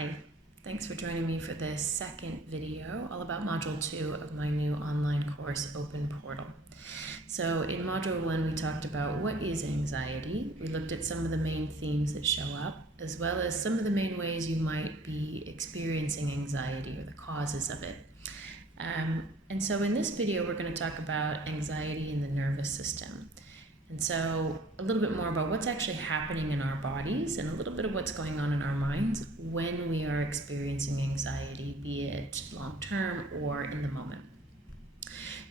Hi, thanks for joining me for this second video all about Module 2 of my new online course, Open Portal. So in Module 1 we talked about what is anxiety. We looked at some of the main themes that show up, as well as some of the main ways you might be experiencing anxiety or the causes of it. And so in this video we're going to talk about anxiety in the nervous system. And so a little bit more about what's actually happening in our bodies and a little bit of what's going on in our minds when we are experiencing anxiety, be it long-term or in the moment.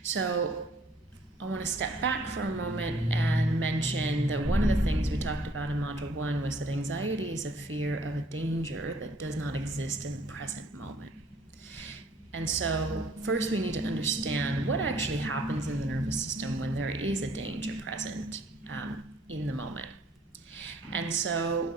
So I want to step back for a moment and mention that one of the things we talked about in Module 1 was that anxiety is a fear of a danger that does not exist in the present moment. And so first we need to understand what actually happens in the nervous system when there is a danger present in the moment. And so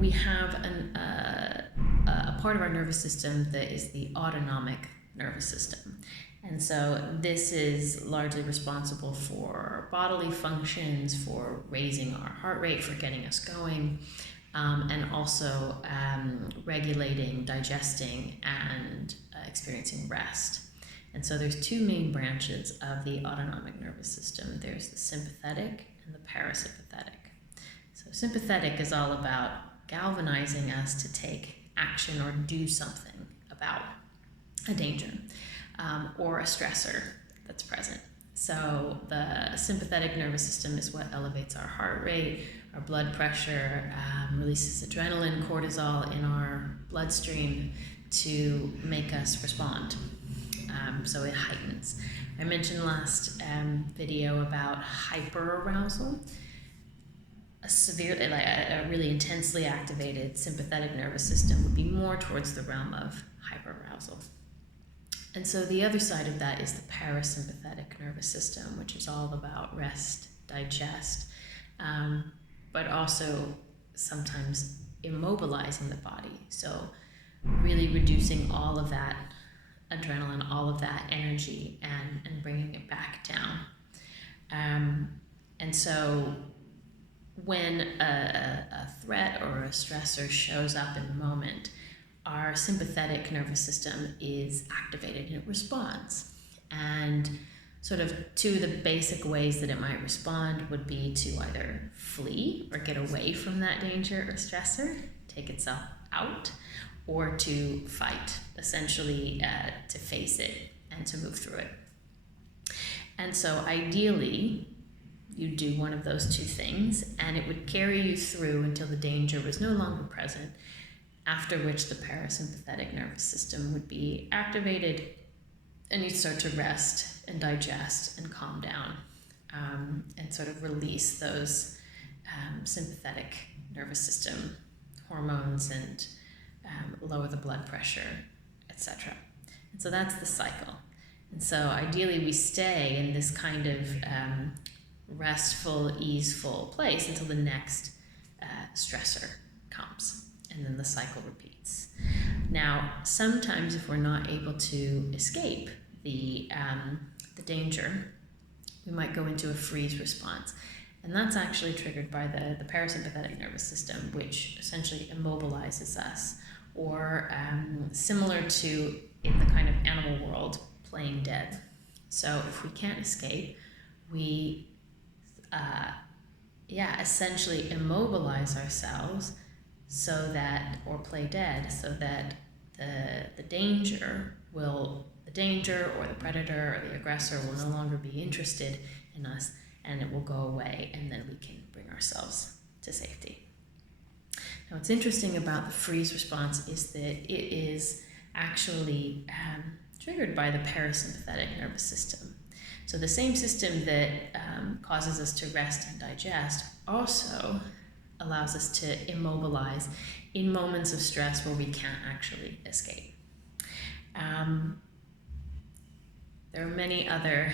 we have a part of our nervous system that is the autonomic nervous system. And so this is largely responsible for bodily functions, for raising our heart rate, for getting us going, and also regulating, digesting, and experiencing rest. And so there's two main branches of the autonomic nervous system. There's the sympathetic and the parasympathetic. So sympathetic is all about galvanizing us to take action or do something about a danger or a stressor that's present. So the sympathetic nervous system is what elevates our heart rate, our blood pressure, releases adrenaline, cortisol in our bloodstream to make us respond. So it heightens. I mentioned last video about hyperarousal. A really intensely activated sympathetic nervous system would be more towards the realm of hyperarousal. And so the other side of that is the parasympathetic nervous system, which is all about rest, digest, but also sometimes immobilizing the body. So really reducing all of that adrenaline, all of that energy, and bringing it back down. And so when a threat or a stressor shows up in the moment, our sympathetic nervous system is activated and it responds. And sort of two of the basic ways that it might respond would be to either flee or get away from that danger or stressor, take itself out, or to fight, essentially to face it and to move through it. And so ideally, you do one of those two things and it would carry you through until the danger was no longer present, after which the parasympathetic nervous system would be activated and you'd start to rest and digest and calm down and sort of release those sympathetic nervous system hormones and lower the blood pressure, etc. And so that's the cycle. And so ideally we stay in this kind of restful, easeful place until the next stressor comes. And then the cycle repeats. Now, sometimes if we're not able to escape the danger, we might go into a freeze response. And that's actually triggered by the parasympathetic nervous system, which essentially immobilizes us, or similar to in the kind of animal world, playing dead. So if we can't escape, we essentially immobilize ourselves or play dead, so that the danger or the predator or the aggressor will no longer be interested in us, and it will go away, and then we can bring ourselves to safety. Now, what's interesting about the freeze response is that it is actually triggered by the parasympathetic nervous system. So the same system that causes us to rest and digest also allows us to immobilize in moments of stress where we can't actually escape. There are many other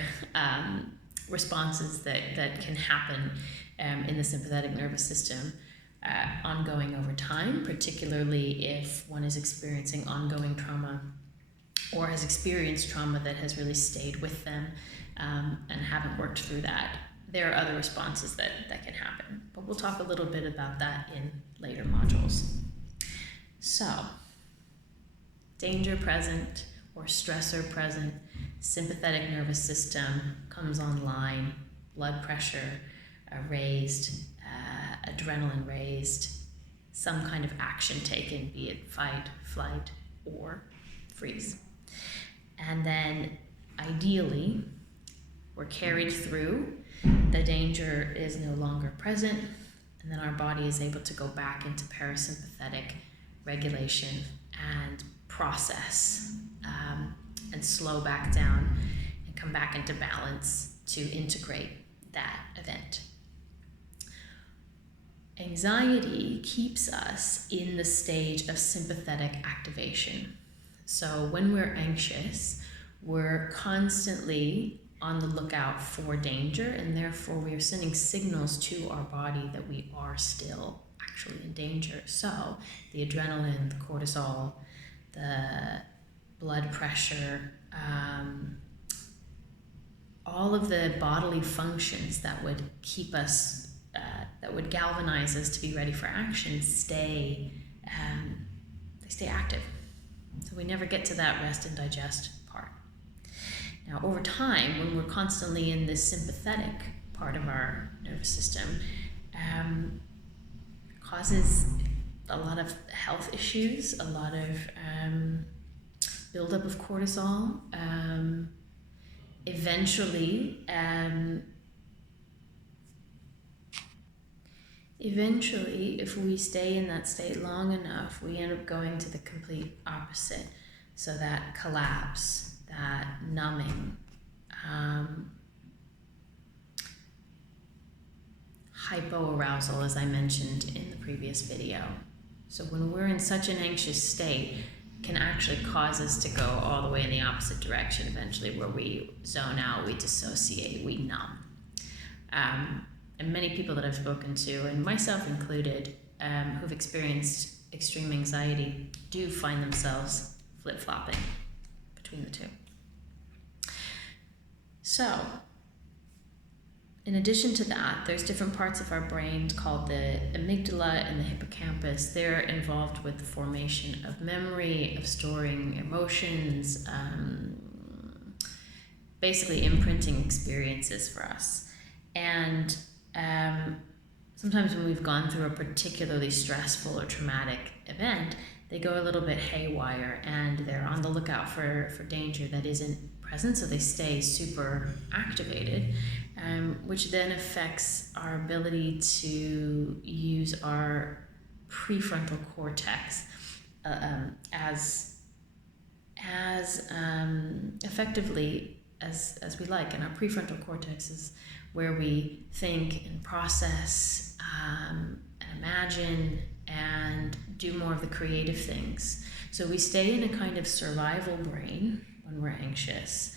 responses that can happen in the sympathetic nervous system ongoing over time, particularly if one is experiencing ongoing trauma or has experienced trauma that has really stayed with them and haven't worked through that. There are other responses that can happen, but we'll talk a little bit about that in later modules. So danger present or stressor present, sympathetic nervous system comes online, blood pressure raised, adrenaline raised, some kind of action taken, be it fight, flight, or freeze. And then ideally, we're carried through, the danger is no longer present, and then our body is able to go back into parasympathetic regulation and process and slow back down and come back into balance to integrate that event. Anxiety keeps us in the stage of sympathetic activation. So when we're anxious, we're constantly on the lookout for danger, and therefore we are sending signals to our body that we are still actually in danger. So the adrenaline, the cortisol, the blood pressure, all of the bodily functions that would keep us, that would galvanize us to be ready for action, they stay active. So we never get to that rest and digest part. Now, over time, when we're constantly in this sympathetic part of our nervous system, causes a lot of health issues, a lot of buildup of cortisol. Eventually, if we stay in that state long enough, we end up going to the complete opposite. So that collapse, that numbing, hypoarousal, as I mentioned in the previous video. So when we're in such an anxious state, it can actually cause us to go all the way in the opposite direction eventually, where we zone out, we dissociate, we numb. And many people that I've spoken to, and myself included, who've experienced extreme anxiety, do find themselves flip-flopping between the two. So, in addition to that, there's different parts of our brain called the amygdala and the hippocampus. They're involved with the formation of memory, of storing emotions, basically imprinting experiences for us. And sometimes when we've gone through a particularly stressful or traumatic event, they go a little bit haywire and they're on the lookout for danger that isn't present, so they stay super activated, which then affects our ability to use our prefrontal cortex as effectively as we like. And our prefrontal cortex is where we think and process and imagine and do more of the creative things. So we stay in a kind of survival brain when we're anxious.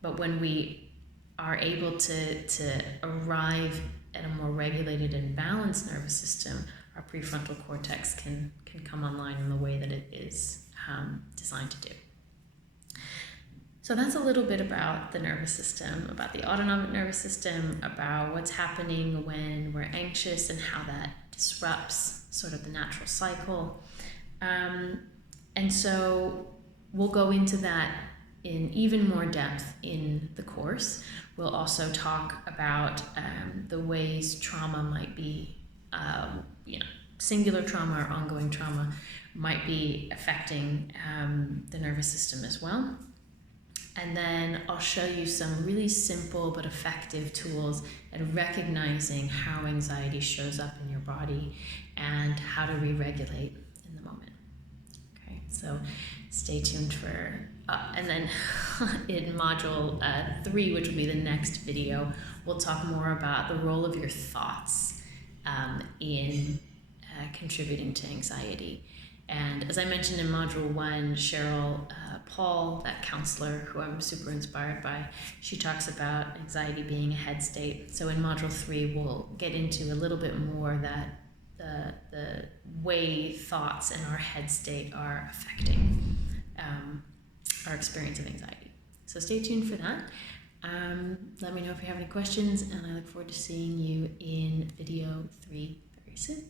But when we are able to arrive at a more regulated and balanced nervous system, our prefrontal cortex can come online in the way that it is designed to do. So that's a little bit about the nervous system, about the autonomic nervous system, about what's happening when we're anxious and how that disrupts sort of the natural cycle. And so we'll go into that in even more depth in the course. We'll also talk about the ways trauma might be, singular trauma or ongoing trauma might be affecting the nervous system as well. And then I'll show you some really simple but effective tools at recognizing how anxiety shows up in your body and how to re-regulate in the moment. Okay, so stay tuned for, and then in module 3, which will be the next video, we'll talk more about the role of your thoughts in contributing to anxiety. And as I mentioned in module 1, Cheryl Paul, that counselor who I'm super inspired by, she talks about anxiety being a head state. So in module 3, we'll get into a little bit more that the way thoughts in our head state are affecting our experience of anxiety. So stay tuned for that. Let me know if you have any questions, and I look forward to seeing you in video 3 very soon.